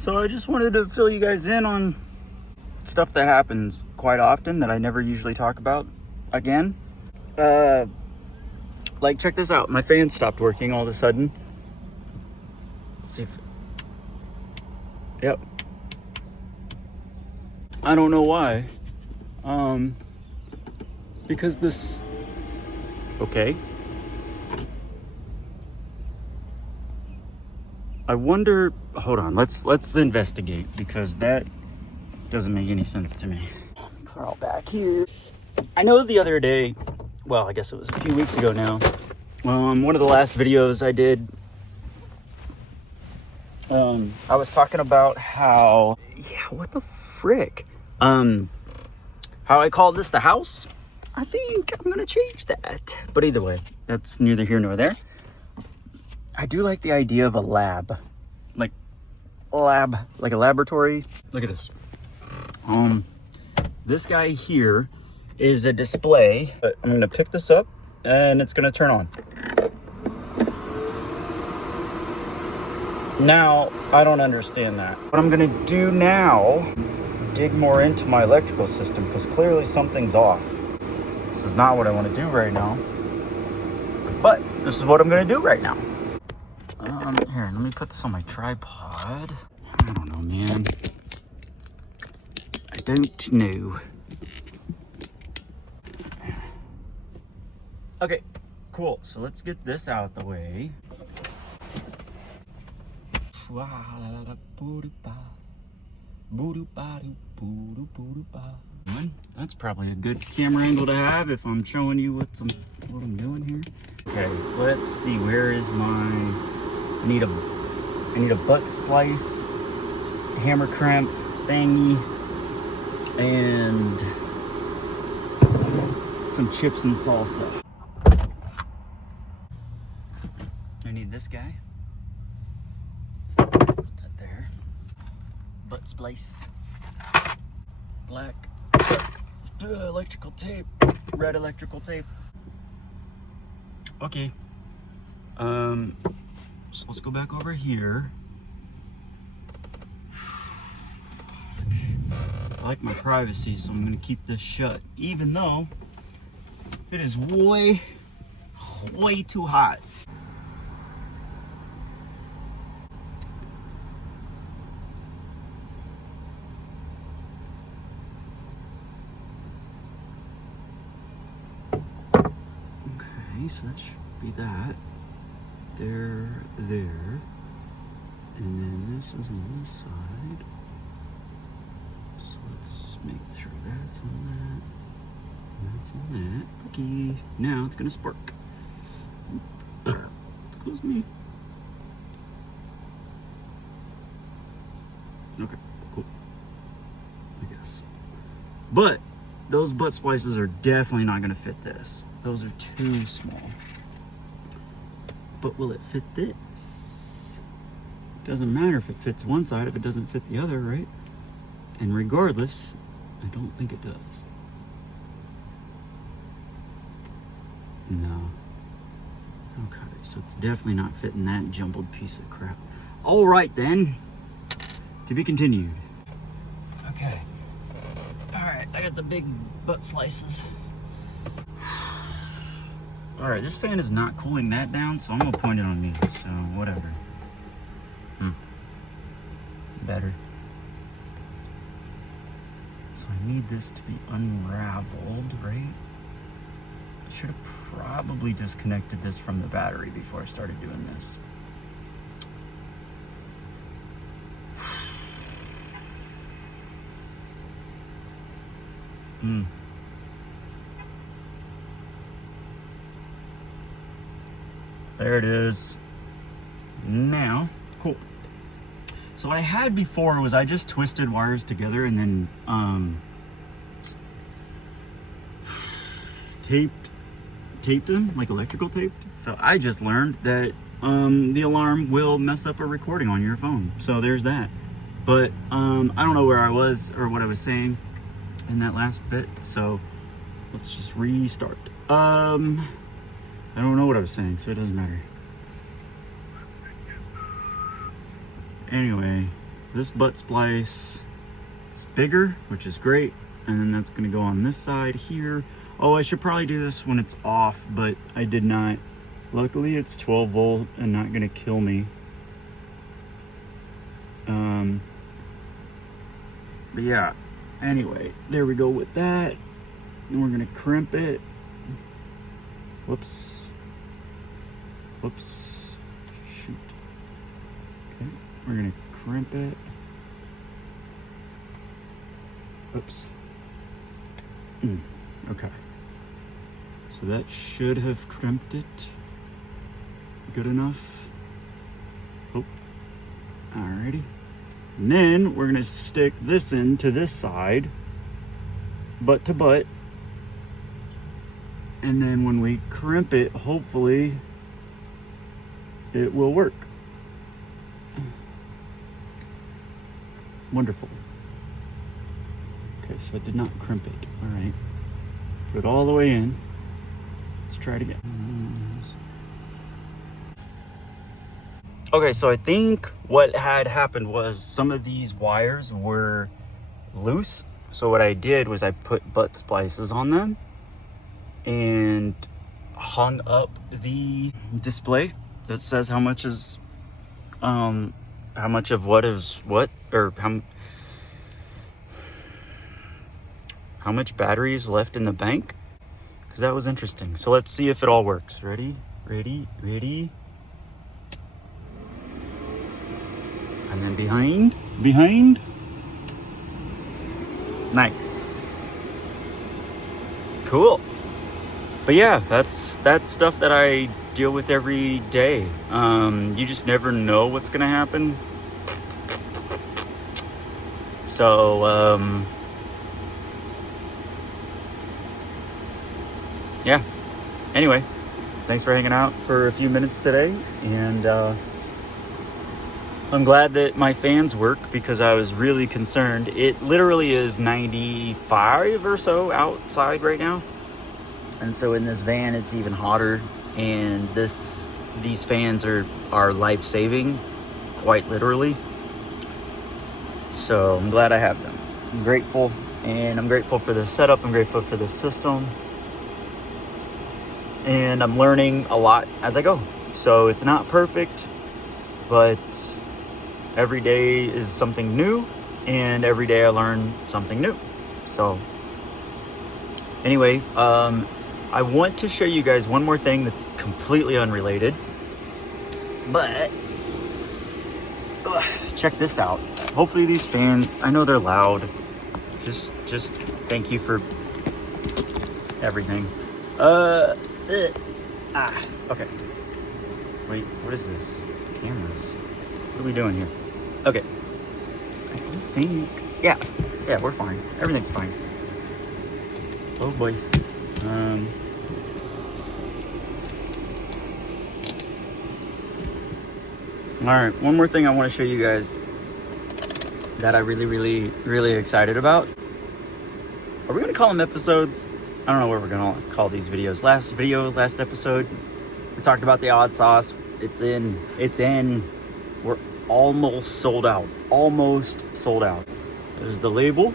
So I just wanted to fill you guys in on stuff that happens quite often that I never usually talk about again. Like, check this out. My fan stopped working all of a sudden. Let's see if... Yep. I don't know why. Because this... Okay. I wonder... Hold on. Let's investigate, because that doesn't make any sense to me. Crawl back here. I know the other day, well, I guess it was a few weeks ago now, one of the last videos I did, I was talking about how, what the frick? How I call this the house. I think I'm gonna change that. But either way, that's neither here nor there. I do like the idea of a lab. Like a laboratory. Look at this. This guy here is a display. But I'm gonna pick this up and it's gonna turn on. Now, I don't understand that. What I'm gonna do now, dig more into my electrical system, because clearly something's off. This is not what I want to do right now, but this is what I'm gonna do right now. Here, let me put this on my tripod. I don't know, man. I don't know. Okay, cool. So let's get this out of the way. That's probably a good camera angle to have if I'm showing you what I'm doing here. Okay, let's see. Where is my... I need a butt splice, hammer crimp thingy, and some chips and salsa. I need this guy. Put that there. Butt splice. Black electrical tape. Red electrical tape. Okay. So let's go back over here. I like my privacy, so I'm gonna keep this shut, even though it is way too hot. Okay, so that should be that. There, and then this is on this side. So let's make sure that's on that, and that's on that. Okay, now it's gonna spark. Excuse me. Okay, cool. I guess. But those butt splices are definitely not gonna fit this. Those are too small. But will it fit this? Doesn't matter if it fits one side if it doesn't fit the other, right? And regardless, I don't think it does. No. Okay, so it's definitely not fitting that jumbled piece of crap. All right then, to be continued. Okay. All right, I got the big butt slices. All right, this fan is not cooling that down, so I'm gonna point it on me, so whatever. Better. So I need this to be unraveled, right? I should have probably disconnected this from the battery before I started doing this. There it is. Now, cool. So what I had before was I just twisted wires together and then taped them, like electrical taped. So I just learned that the alarm will mess up a recording on your phone. So there's that. But I don't know where I was or what I was saying in that last bit. So let's just restart. I don't know what I was saying, so it doesn't matter. Anyway, this butt splice is bigger, which is great. And then that's gonna go on this side here. Oh, I should probably do this when it's off, but I did not. Luckily it's 12 volt and not gonna kill me. But yeah, anyway, there we go with that. And we're gonna crimp it. Whoops. Whoops. Shoot. Okay, we're gonna crimp it. Oops. Okay. So that should have crimped it. Good enough. Oh. Alrighty. And then we're gonna stick this into this side, butt to butt. And then when we crimp it, hopefully it will work. Wonderful. Okay, so I did not crimp it. All right. Put it all the way in. Let's try it again. Okay, so I think what had happened was some of these wires were loose. So what I did was I put butt splices on them and hung up the display that says how much is how much of what is what, or how much battery is left in the bank, because that was interesting. So let's see if it all works. Ready? And then behind. Nice. Cool. But yeah, that's stuff that I deal with every day. You just never know what's gonna happen. So yeah. Anyway, thanks for hanging out for a few minutes today, and I'm glad that my fans work, because I was really concerned. It literally is 95 or so outside right now. And so in this van, it's even hotter. And these fans are life-saving, quite literally. So I'm glad I have them. I'm grateful. And I'm grateful for this setup. I'm grateful for this system. And I'm learning a lot as I go. So it's not perfect, but every day is something new, and every day I learn something new. So anyway, I want to show you guys one more thing that's completely unrelated, but check this out. Hopefully these fans, I know they're loud, just thank you for everything. Okay, wait, what is this? Cameras, what are we doing here? Okay, I think, yeah, we're fine. Everything's fine. Oh boy. All right, one more thing I want to show you guys that I really excited about. Are we gonna call them episodes? I don't know what we're gonna call these videos. Last episode, we talked about the odd sauce. It's in. We're almost sold out. There's the label.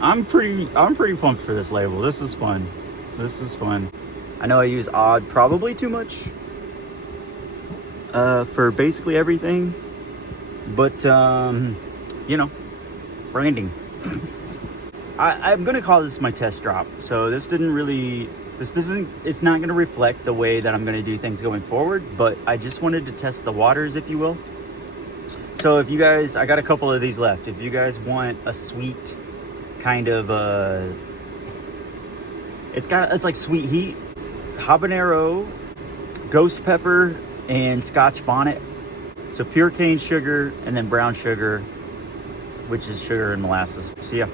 I'm pretty pumped for this label. This is fun. I know I use odd probably too much for basically everything, but you know, branding. I'm gonna call this my test drop. So it's not gonna reflect the way that I'm gonna do things going forward, but I just wanted to test the waters, if you will. So if you guys, I got a couple of these left. If you guys want a sweet kind of it's like sweet heat, habanero, ghost pepper, and Scotch bonnet. So pure cane sugar and then brown sugar, which is sugar and molasses. So yeah.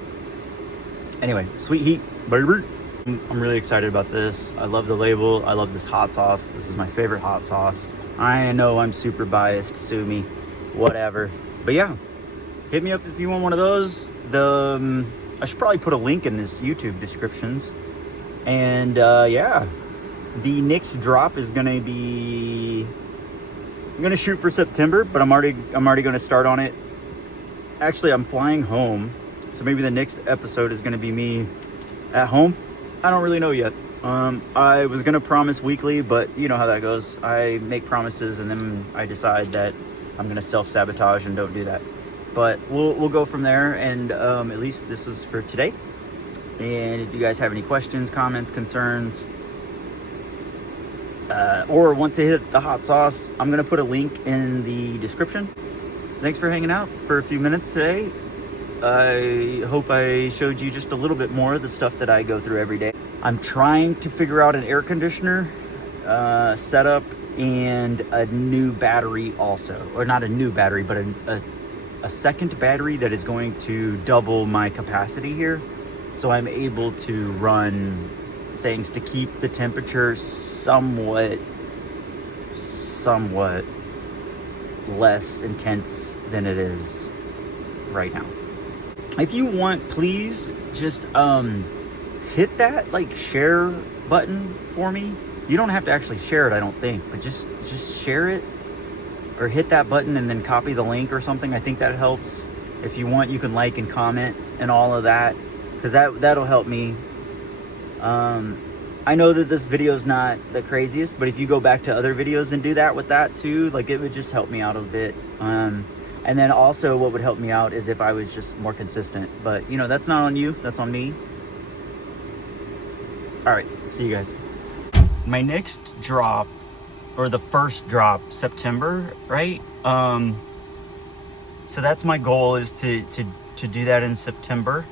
Anyway, sweet heat, baby. I'm really excited about this. I love the label. I love this hot sauce. This is my favorite hot sauce. I know I'm super biased. Sue me, whatever. But yeah, hit me up if you want one of those. I should probably put a link in this YouTube descriptions. And yeah, the next drop is gonna be. I'm gonna shoot for September, but I'm already gonna start on it actually, I'm flying home, so maybe the next episode is going to be me at home. I don't really know yet. I was going to promise weekly, but you know how that goes. I make promises and then I decide that I'm going to self-sabotage and don't do that. But we'll go from there, and at least this is for today. And if you guys have any questions, comments, concerns, or want to hit the hot sauce, I'm going to put a link in the description. Thanks for hanging out for a few minutes today. I hope I showed you just a little bit more of the stuff that I go through every day. I'm trying to figure out an air conditioner setup and a new battery also. Or not a new battery, but a second battery that is going to double my capacity here. So I'm able to run things to keep the temperature somewhat less intense than it is right now. If you want, please just hit that like share button for me. You don't have to actually share it, I don't think, but just share it, or hit that button and then copy the link or something. I think that helps. If you want, you can like and comment and all of that, because that'll help me. I know that this video is not the craziest, but if you go back to other videos and do that with that too, like, it would just help me out a bit. And then also what would help me out is if I was just more consistent, but you know, that's not on you, that's on me. All right, see you guys. My next drop, or the first drop, September, right? So that's my goal, is to do that in September.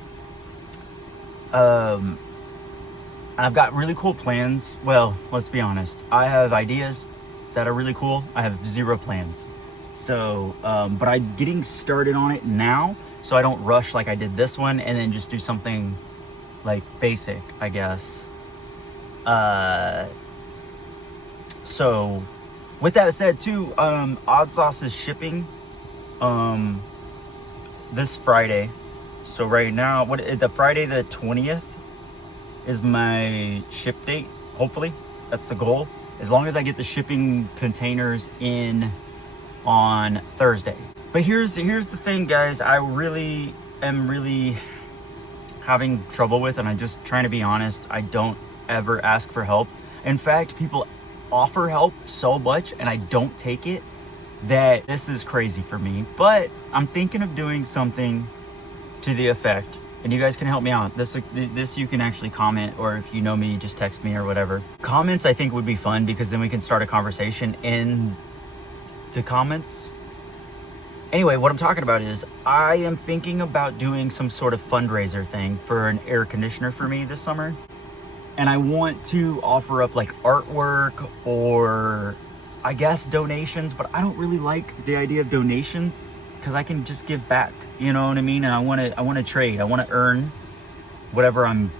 I've got really cool plans. Well, let's be honest. I have ideas that are really cool. I have zero plans. So, but I'm getting started on it now, so I don't rush like I did this one and then just do something like basic, I guess. So with that said too, Odd Sauce is shipping this Friday. So right now, the Friday the 20th is my ship date, hopefully. That's the goal. As long as I get the shipping containers in on Thursday. But here's the thing, guys, I really am having trouble with, and I'm just trying to be honest, I don't ever ask for help. In fact, people offer help so much and I don't take it, that this is crazy for me. But I'm thinking of doing something to the effect, and you guys can help me out. This you can actually comment, or if you know me, just text me or whatever. Comments I think would be fun, because then we can start a conversation in the comments. Anyway, what I'm talking about is I am thinking about doing some sort of fundraiser thing for an air conditioner for me this summer. And I want to offer up like artwork, or I guess donations, but I don't really like the idea of donations, because I can just give back, you know what I mean? And I want to trade. I want to earn whatever I'm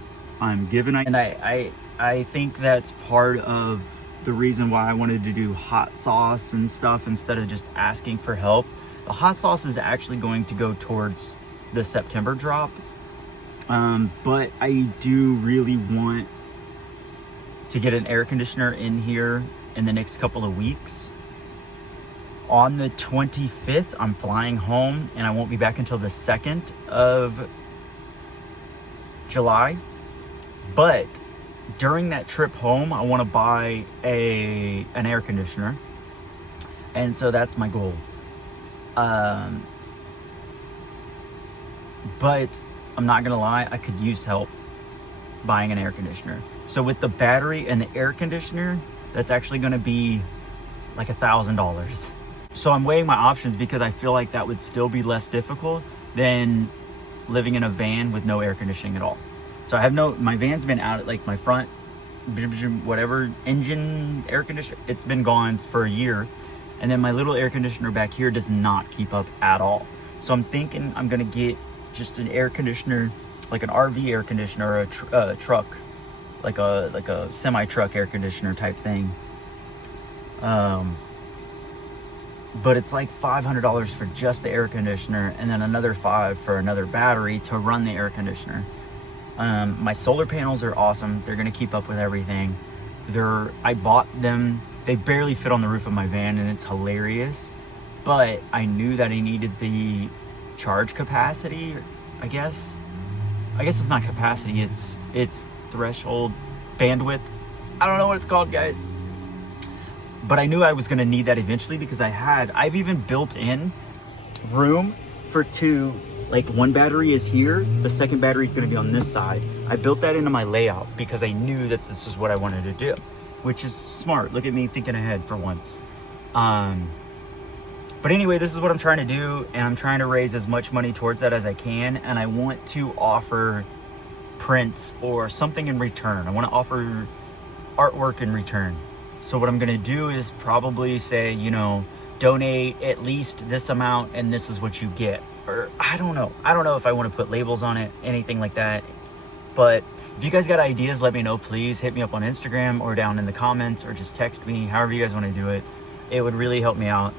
given. And I think that's part of the reason why I wanted to do hot sauce and stuff instead of just asking for help. The hot sauce is actually going to go towards the September drop. But I do really want to get an air conditioner in here in the next couple of weeks. On the 25th, I'm flying home, and I won't be back until the 2nd of July. But during that trip home, I want to buy an air conditioner, and so that's my goal. But I'm not gonna lie, I could use help buying an air conditioner. So with the battery and the air conditioner, that's actually gonna be like $1,000. So I'm weighing my options, because I feel like that would still be less difficult than living in a van with no air conditioning at all. So I have my van's been out, like my front, whatever, engine air conditioner, it's been gone for a year. And then my little air conditioner back here does not keep up at all. So I'm thinking I'm gonna get just an air conditioner, like an RV air conditioner, or a truck, like a semi-truck air conditioner type thing. But it's like $500 for just the air conditioner, and then another $500 for another battery to run the air conditioner. My solar panels are awesome. They're gonna keep up with everything. I bought them, they barely fit on the roof of my van, and it's hilarious. But I knew that I needed the charge capacity, I guess it's not capacity, it's threshold bandwidth. I don't know what it's called, guys, but I knew I was going to need that eventually, because I've even built in room for two. Like, one battery is here, the second battery is going to be on this side. I built that into my layout because I knew that this is what I wanted to do, which is smart. Look at me thinking ahead for once. But anyway, this is what I'm trying to do, and I'm trying to raise as much money towards that as I can, and I want to offer prints or something in return. I want to offer artwork in return. So what I'm going to do is probably say, you know, donate at least this amount and this is what you get. Or I don't know if I want to put labels on it, anything like that. But if you guys got ideas, let me know. Please hit me up on Instagram or down in the comments, or just text me, however you guys want to do it. It would really help me out,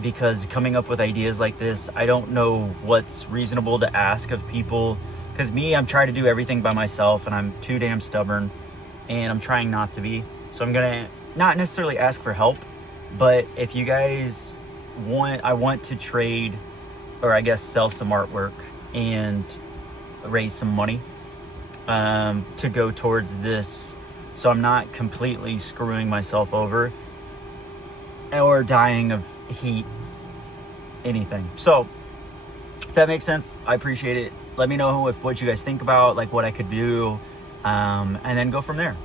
because coming up with ideas like this, I don't know what's reasonable to ask of people. Because I'm trying to do everything by myself, and I'm too damn stubborn, and I'm trying not to be. So I'm gonna not necessarily ask for help, but if you guys I want to trade, or I guess sell some artwork and raise some money to go towards this, so I'm not completely screwing myself over or dying of heat, anything. So if that makes sense, I appreciate it. Let me know what you guys think about, like what I could do, and then go from there.